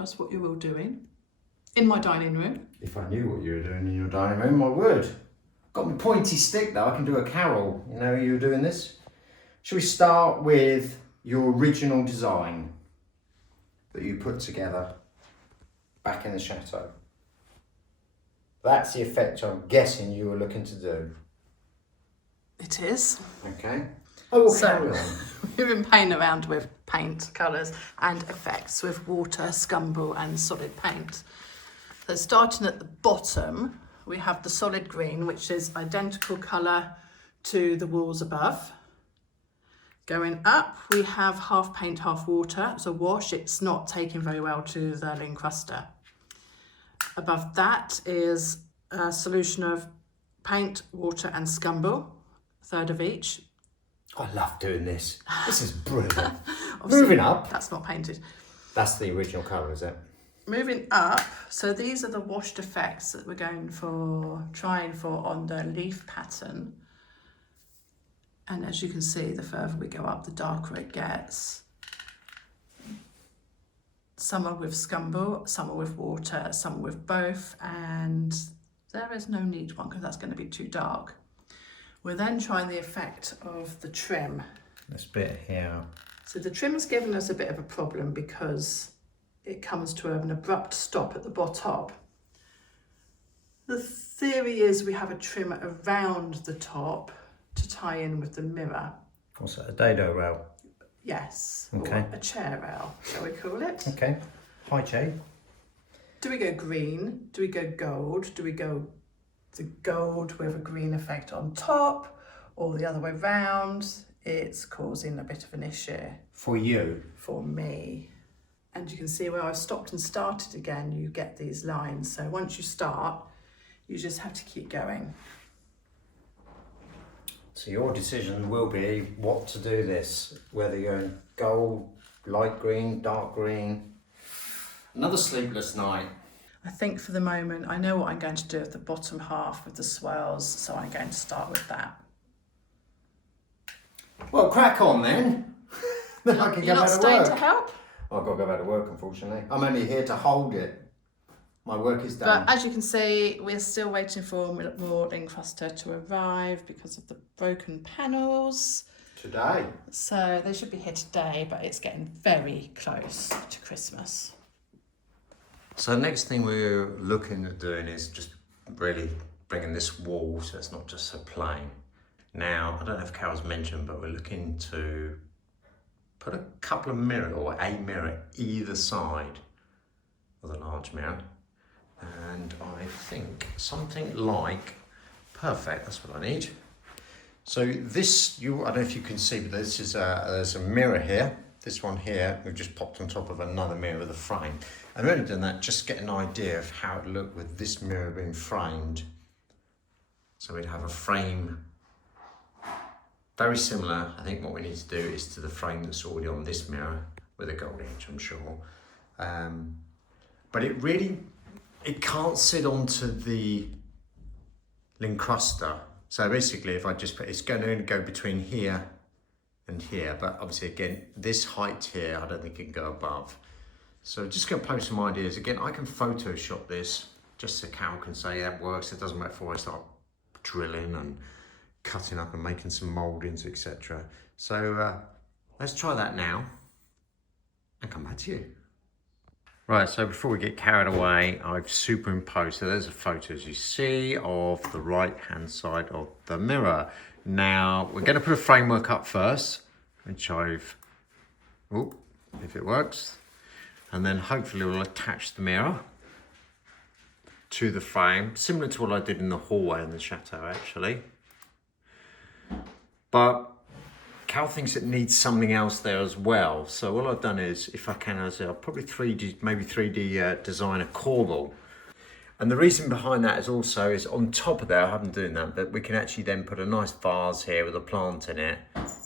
us what you're all doing in my dining room. If I knew what you were doing in your dining room, I would. Got my pointy stick though, I can do a carol. You know you were doing this? Shall we start with your original design that you put together back in the chateau? That's the effect I'm guessing you were looking to do. It is. Okay. Oh, we'll carry on. We've been playing around with paint, colours and effects with water, scumble and solid paint. So starting at the bottom, we have the solid green, which is identical colour to the walls above. Going up, we have half paint, half water. It's a wash. It's not taken very well to the Lincrusta. Above that is a solution of paint, water and scumble, a third of each. I love doing this. This is brilliant. Moving up. That's not painted. That's the original colour, is it? Moving up, so these are the washed effects that we're trying for on the leaf pattern. And as you can see, the further we go up, the darker it gets. Some are with scumble, some are with water, some are with both, and there is no neat one because that's going to be too dark. We're then trying the effect of the trim. This bit here. So the trim's given us a bit of a problem because it comes to an abrupt stop at the bottom. The theory is we have a trim around the top to tie in with the mirror. What's that, a dado rail? Yes, okay. Or a chair rail, shall we call it? Okay. Hi, Jay. Do we go green? Do we go gold? Do we go the gold with a green effect on top, or the other way round? It's causing a bit of an issue. For you? For me. And you can see where I've stopped and started again, you get these lines. So once you start, you just have to keep going. So your decision will be what to do this, whether you're in gold, light green, dark green. Another sleepless night. I think for the moment, I know what I'm going to do at the bottom half with the swirls, so I'm going to start with that. Well, crack on then. Then I can You're go not back to staying work. to help? I've got to go back to work, unfortunately. I'm only here to hold it. My work is done. But as you can see, we're still waiting for more Lincrusta to arrive because of the broken panels. Today. So they should be here today, but it's getting very close to Christmas. So the next thing we're looking at doing is just really bringing this wall so it's not just so plain. Now, I don't know if Carol's mentioned, but we're looking to put a couple of mirrors or a mirror either side of the large mirror. And I think something like, perfect, that's what I need. So this, I don't know if you can see, but this is there's a mirror here. This one here, we've just popped on top of another mirror with a frame. I've only done that just to get an idea of how it looked with this mirror being framed. So we'd have a frame very similar. I think what we need to do is to the frame that's already on this mirror with a gold edge, I'm sure. But it can't sit onto the Lincrusta. So basically, if I just put, it's going to go between here and here, but obviously again, this height here, I don't think it can go above. So just going to post some ideas. Again, I can Photoshop this just so Carol can say that works. It doesn't work before I start drilling and cutting up and making some mouldings, etc. So let's try that now and come back to you. Right, so before we get carried away, I've superimposed, so there's a photo, as you see, of the right-hand side of the mirror. Now, we're going to put a framework up first, which I've, if it works, and then hopefully we'll attach the mirror to the frame, similar to what I did in the hallway in the chateau, actually. But Cal thinks it needs something else there as well. So what I've done is, if I can, I'll probably 3D design a corbel. And the reason behind that is also on top of there, I haven't done that, but we can actually then put a nice vase here with a plant in it,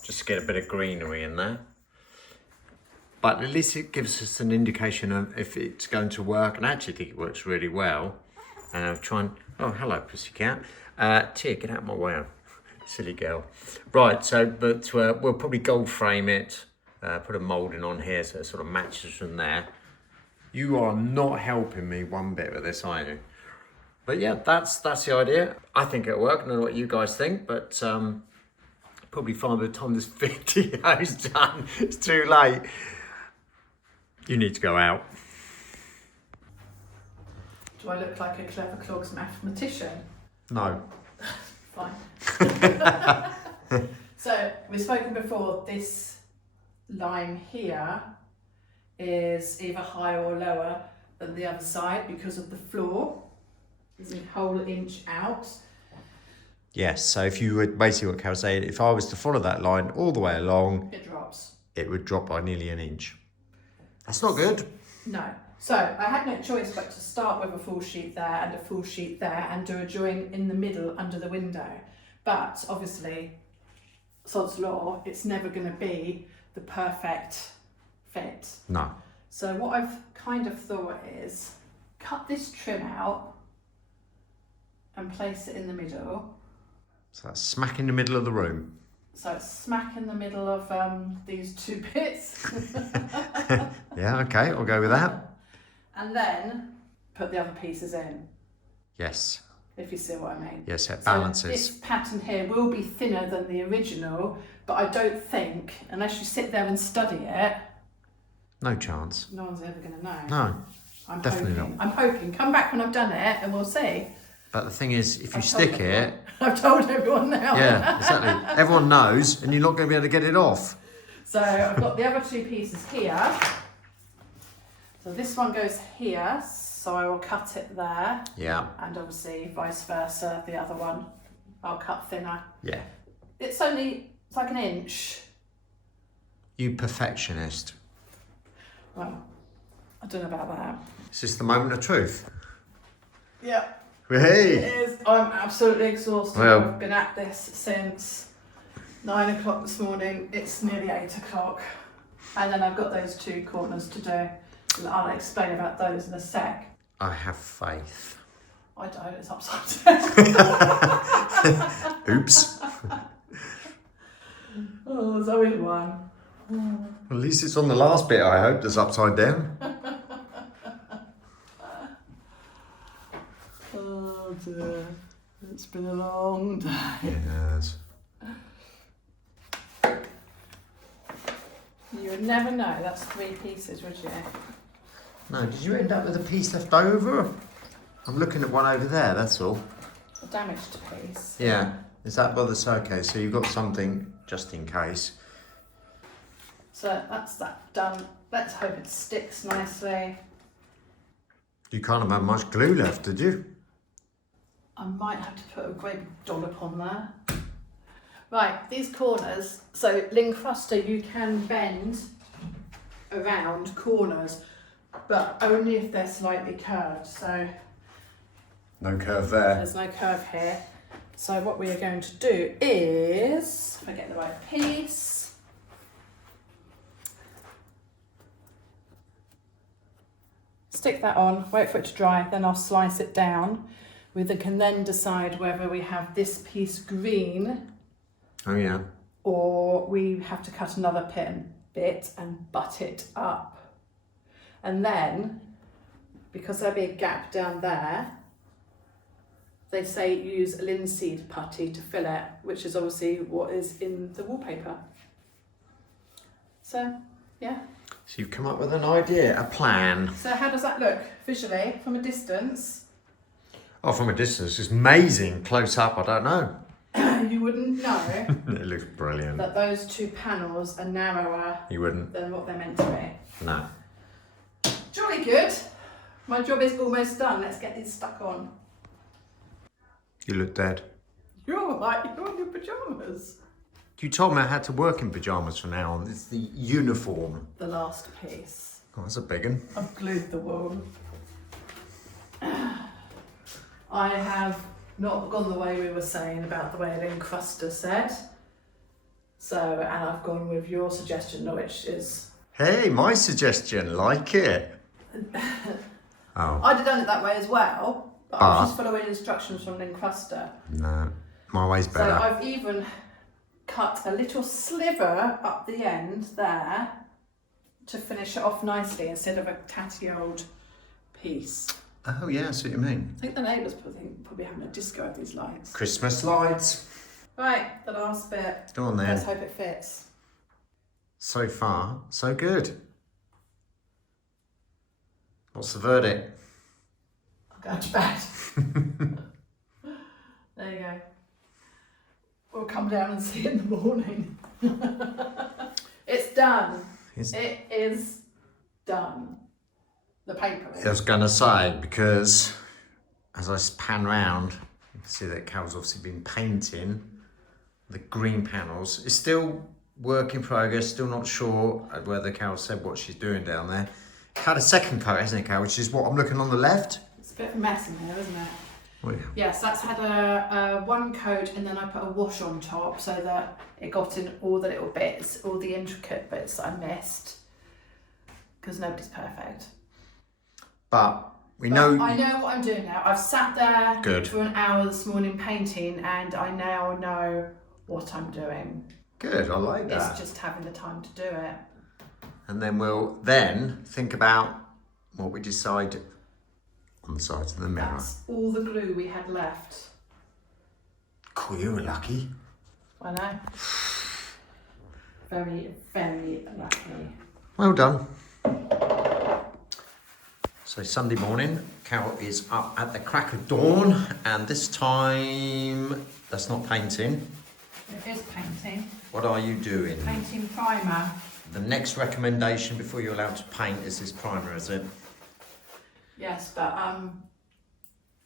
just to get a bit of greenery in there. But at least it gives us an indication of if it's going to work, and I actually think it works really well. And I'll try and, oh, hello, pussycat. Tia, get out of my way. Silly girl. Right, so, but we'll probably gold frame it, put a moulding on here so it sort of matches from there. You are not helping me one bit with this, are you? But yeah, that's the idea. I think it'll work. I don't know what you guys think, but probably find by the time this video is done, it's too late. You need to go out. Do I look like a clever clogs mathematician? No. Fine. So we've spoken before, this line here is either higher or lower than the other side because of the floor. It's a whole inch out. Yes, so if you would, basically what Carol's saying, if I was to follow that line all the way along, It drops. it would drop by nearly an inch. That's not good. No. So I had no choice but to start with a full sheet there and a full sheet there and do a join in the middle under the window. But obviously, sod's law, it's never going to be the perfect fit. No. So what I've kind of thought is cut this trim out and place it in the middle. So that's smack in the middle of the room. So it's smack in the middle of these two bits. Yeah, okay, I'll go with that. And then put the other pieces in, Yes. if you see what I mean. Yes, it So balances. this pattern here will be thinner than the original, but I don't think, unless you sit there and study it, No chance. no one's ever going to know. No. I'm definitely hoping. I'm hoping. Come back when I've done it and we'll see. But the thing is, if you I've told stick everyone. it, I've told everyone now. yeah, exactly. Everyone knows, and you're not going to be able to get it off. So I've got the other two pieces here. So this one goes here, so I will cut it there. Yeah. And obviously vice versa, the other one I'll cut thinner. Yeah. It's like an inch. You perfectionist. Well, I don't know about that. Is this the moment of truth? Yeah. Hey! It is. I'm absolutely exhausted. Well. I've been at this since 9 o'clock this morning. It's nearly 8 o'clock. And then I've got those two corners to do. And I'll explain about those in a sec. I have faith. I don't, it's upside down. Oops. Oh, there's always one. Well, at least it's on the last bit, I hope, that's upside down. Oh dear, it's been a long day. Yes. You would never know that's 3 pieces, would you? No, did you end up with a piece left over? I'm looking at one over there, that's all. A damaged piece. Yeah. Is that by the okay? So you've got something just in case. So that's that done. Let's hope it sticks nicely. You can't have much glue left, did you? I might have to put a great dollop on there. Right, these corners, so Lincrusta you can bend around corners, but only if they're slightly curved. So No curve there. there's no curve here. So what we are going to do is, if I get the right piece, stick that on, wait for it to dry, then I'll slice it down. We can then decide whether we have this piece green Oh yeah. or we have to cut another bit and butt it up. And then, because there'll be a gap down there, they say use linseed putty to fill it, which is obviously what is in the wallpaper. So, yeah. So you've come up with an idea, a plan. So how does that look visually from a distance? Oh, from a distance, it's amazing. Close up, I don't know. You wouldn't know It looks brilliant. that those two panels are narrower You wouldn't? than what they're meant to be. No. Jolly good. My job is almost done. Let's get these stuck on. You look dead. You're all right. You're in your pyjamas. You told me I had to work in pyjamas from now on. It's the uniform. The last piece. Oh, that's a big one. I've glued the wool. I have not gone the way we were saying about the way Lincrusta said. So, and I've gone with your suggestion, which is... Hey, my suggestion, like it. Oh, I'd have done it that way as well, but I was just following instructions from Lincrusta. no. My way's So better. I've even cut a little sliver up the end there, to finish it off nicely instead of a tatty old piece. Oh yeah, I see what you mean. I think the neighbours probably having a disco of these lights. Christmas lights. Right, the last bit. Go on then. Let's hope it fits. So far, so good. What's the verdict? I'll go to bed. There you go. We'll come down and see it in the morning. It's done. It is done. The paper is. I was going to say, because as I pan round, you can see that Carol's obviously been painting the green panels. It's still work in progress, still not sure whether Carol said what she's doing down there. Had a second coat, hasn't it, Carol, which is what I'm looking on the left? It's a bit of a mess in here, isn't it? Oh, yeah. Yes, that's had a one coat and then I put a wash on top so that it got in all the little bits, all the intricate bits that I missed. Because nobody's perfect. But we know... I know what I'm doing now. I've sat there Good. for an hour this morning painting and I now know what I'm doing. Good, I like that. It's just having the time to do it. And then we'll then think about what we decide on the sides of the mirror. That's all the glue we had left. Cool, you were lucky. I know. Very, very lucky. Well done. So Sunday morning, Carol is up at the crack of dawn, and this time, that's not painting. It is painting. What are you doing? Painting primer. The next recommendation before you're allowed to paint is this primer, is it? Yes, but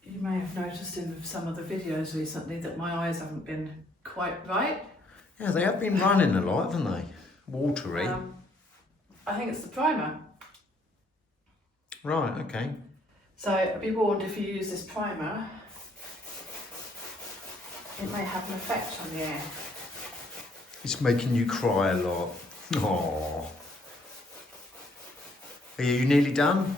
you may have noticed in some of the videos recently that my eyes haven't been quite right. Yeah, they have been running a lot, haven't they? Watery. I think it's the primer. Right, okay. So be warned, if you use this primer, it may have an effect on you. It's making you cry a lot. Aww. Are you nearly done?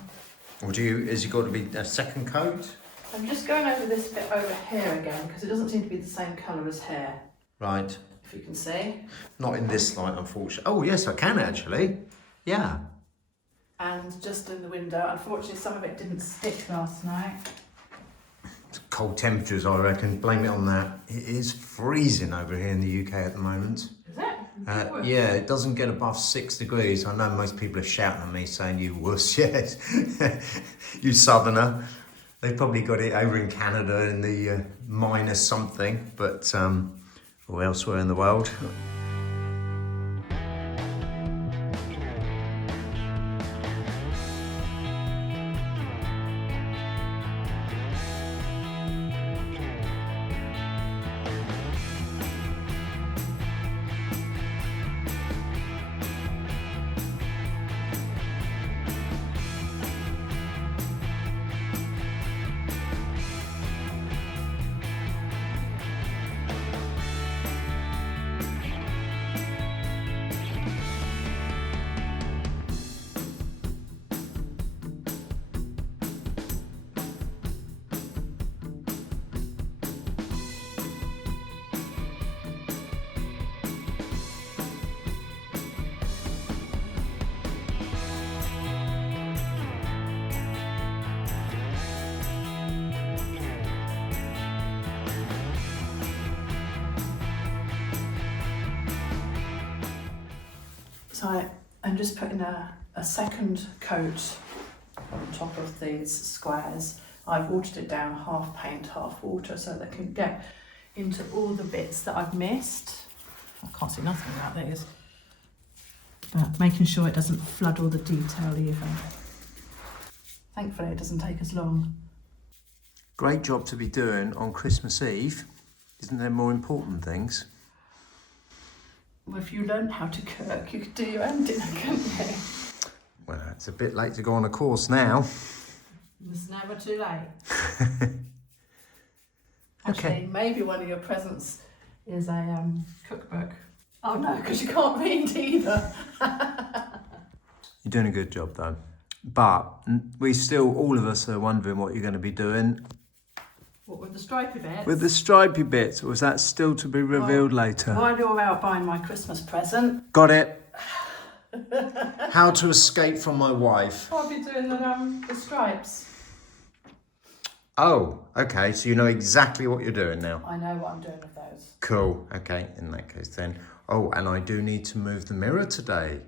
Or has it got to be a second coat? I'm just going over this bit over here again because it doesn't seem to be the same colour as here. Right. If you can see. Not in this light, unfortunately. Oh, yes, I can actually. Yeah. And just in the window, unfortunately some of it didn't stick last night. It's cold temperatures, I reckon. Blame it on that. It is freezing over here in the UK at the moment. Is it? Yeah, it doesn't get above 6 degrees. I know most people are shouting at me saying, you wuss, yes. You southerner. They've probably got it over in Canada in the minus something, but or elsewhere in the world. So I'm just putting a second coat on top of these squares. I've watered it down, half paint, half water, so that I can get into all the bits that I've missed. I can't see nothing about these. But making sure it doesn't flood all the detail either. Thankfully it doesn't take as long. Great job to be doing on Christmas Eve. Isn't there more important things? Well, if you learned how to cook, you could do your own dinner, couldn't you? Well, it's a bit late to go on a course now. It's never too late. Actually, maybe one of your presents is a cookbook. Oh no, because you can't read either. You're doing a good job though. But we still, all of us are wondering what you're going to be doing. What, with the stripy bits? With the stripy bits, or is that still to be revealed later? While you're out buying my Christmas present, Got it. How to escape from my wife. I'll be doing the stripes. Oh, okay, so you know exactly what you're doing now. I know what I'm doing with those. Cool, okay, in that case then. Oh, and I do need to move the mirror today.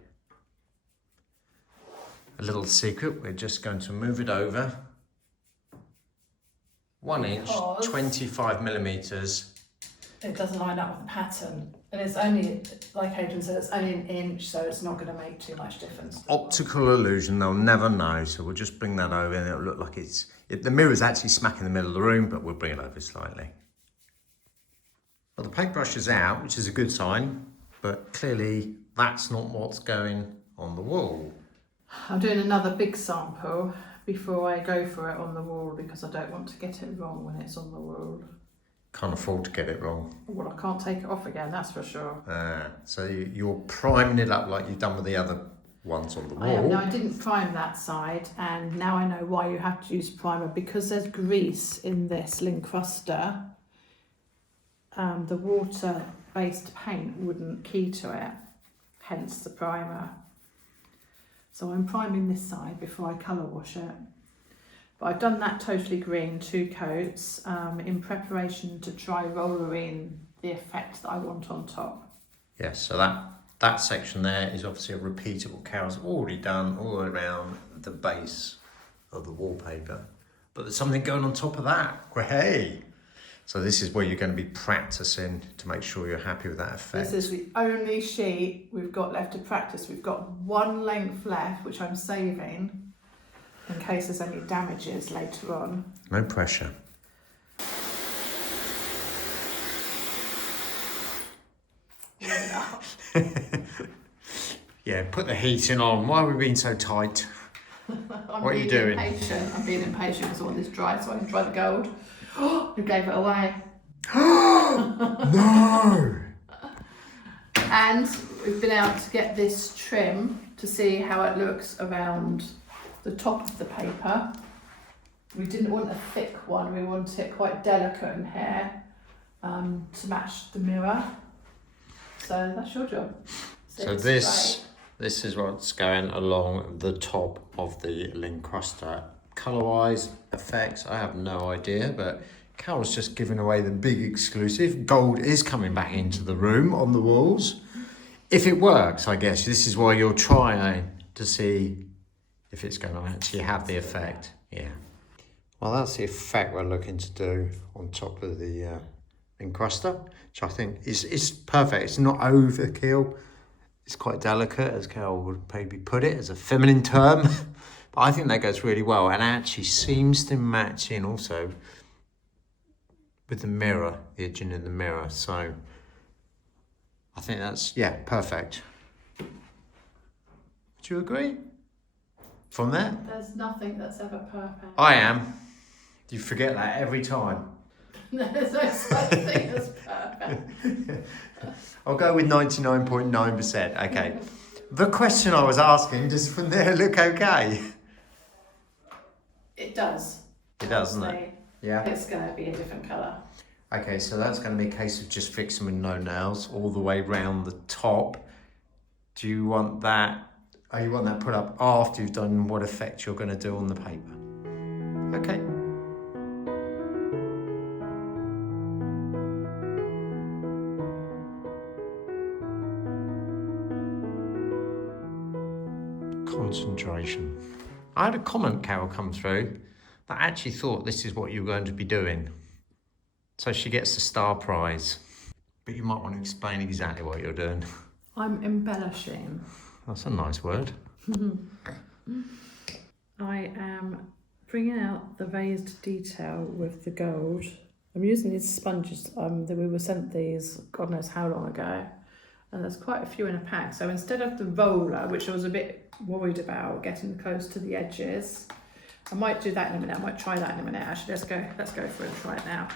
A little secret, we're just going to move it over 1 inch, Because 25 millimeters. it doesn't line up with the pattern. And it's only, like Adrian said, it's only an inch, so it's not going to make too much difference. Optical illusion, they'll never know, so we'll just bring that over and it'll look like the mirror's actually smack in the middle of the room, but we'll bring it over slightly. Well, the paintbrush is out, which is a good sign, but clearly that's not what's going on the wall. I'm doing another big sample before I go for it on the wall because I don't want to get it wrong when it's on the wall. Can't afford to get it wrong. Well, I can't take it off again, that's for sure. So you're priming it up like you've done with the other ones on the wall. I am. Now, I didn't prime that side, and now I know why you have to use primer, because there's grease in this Lincrusta. The water-based paint wouldn't key to it, hence the primer. So I'm priming this side before I colour wash it. But I've done that totally green, 2 coats, in preparation to try roller in the effect that I want on top. Yes, so that section there is obviously a repeatable. Carol's already done all the way around the base of the wallpaper. But there's something going on top of that. Hey! So this is where you're going to be practicing to make sure you're happy with that effect. This is the only sheet we've got left to practice. We've got 1 length left, which I'm saving in case there's any damages later on. No pressure. Yeah, put the heating on. Why are we being so tight? What are you doing? I'm being impatient because I want this dry so I can dry the gold. Who gave it away? No! And we've been able to get this trim to see how it looks around the top of the paper. We didn't want a thick one, we wanted it quite delicate in here to match the mirror. So that's your job. So this is what's going along the top of the Lincrusta. Colour-wise, effects, I have no idea, but Carol's just giving away the big exclusive. Gold is coming back into the room on the walls. If it works, I guess, this is why you're trying to see if it's going to actually have the effect. Yeah. Well, that's the effect we're looking to do on top of the Lincrusta, which I think is perfect. It's not overkill. It's quite delicate, as Carol would maybe put it, as a feminine term. But I think that goes really well and actually seems to match in also with the mirror, the edging in the mirror. So I think that's, yeah, perfect. Would you agree? From there? There's nothing that's ever perfect. I am. You forget that every time. There's no such thing as perfect. I'll go with 99.9%. Okay. The question I was asking, does from there look okay? It does. It does, doesn't it? Yeah. It's going to be a different colour. Okay, so that's going to be a case of just fixing with no nails all the way round the top. Do you want that? Oh, you want that put up after you've done what effect you're going to do on the paper? Okay. Concentration. I had a comment, Carol, come through that actually thought this is what you were going to be doing. So she gets the star prize. But you might want to explain exactly what you're doing. I'm embellishing. That's a nice word. I am bringing out the raised detail with the gold. I'm using these sponges that we were sent these God knows how long ago. And there's quite a few in a pack. So instead of the roller, which I was a bit worried about getting close to the edges, I might do that in a minute. I might try that in a minute. Actually, let's go for it and try it now.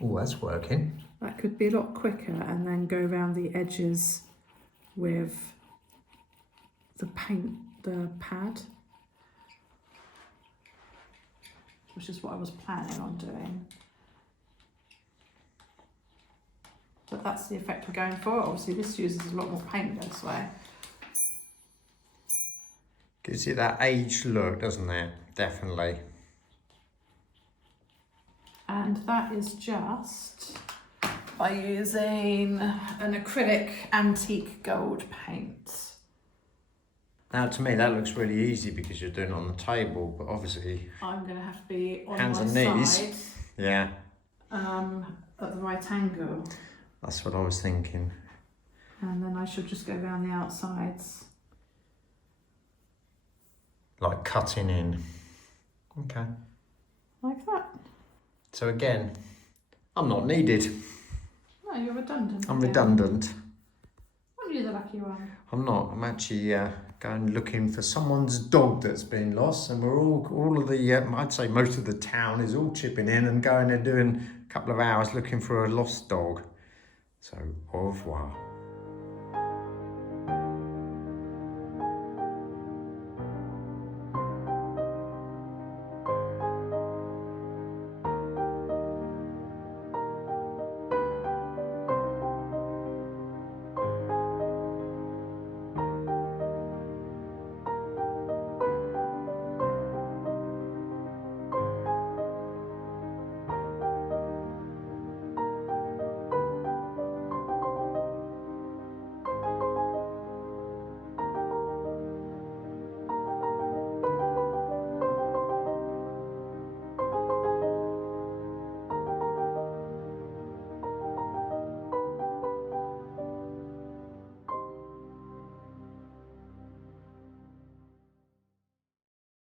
Oh, that's working. That could be a lot quicker, and then go around the edges with the pad, which is what I was planning on doing. But that's the effect we're going for. Obviously this uses a lot more paint this way. Gives it that aged look, doesn't it? Definitely. And that is just by using an acrylic antique gold paint. Now to me that looks really easy because you're doing it on the table, but obviously I'm going to have to be on hands my and knees. side, Yeah, at the right angle. that's what I was thinking. And then I should just go around the outsides. Like cutting in. Okay. Like that. So again, I'm not needed. No, you're redundant. I'm again. redundant. Aren't you the lucky one? I'm not. I'm actually going looking for someone's dog that's been lost, and we're all of the I'd say most of the town is all chipping in and going and doing a couple of hours looking for a lost dog. So au revoir.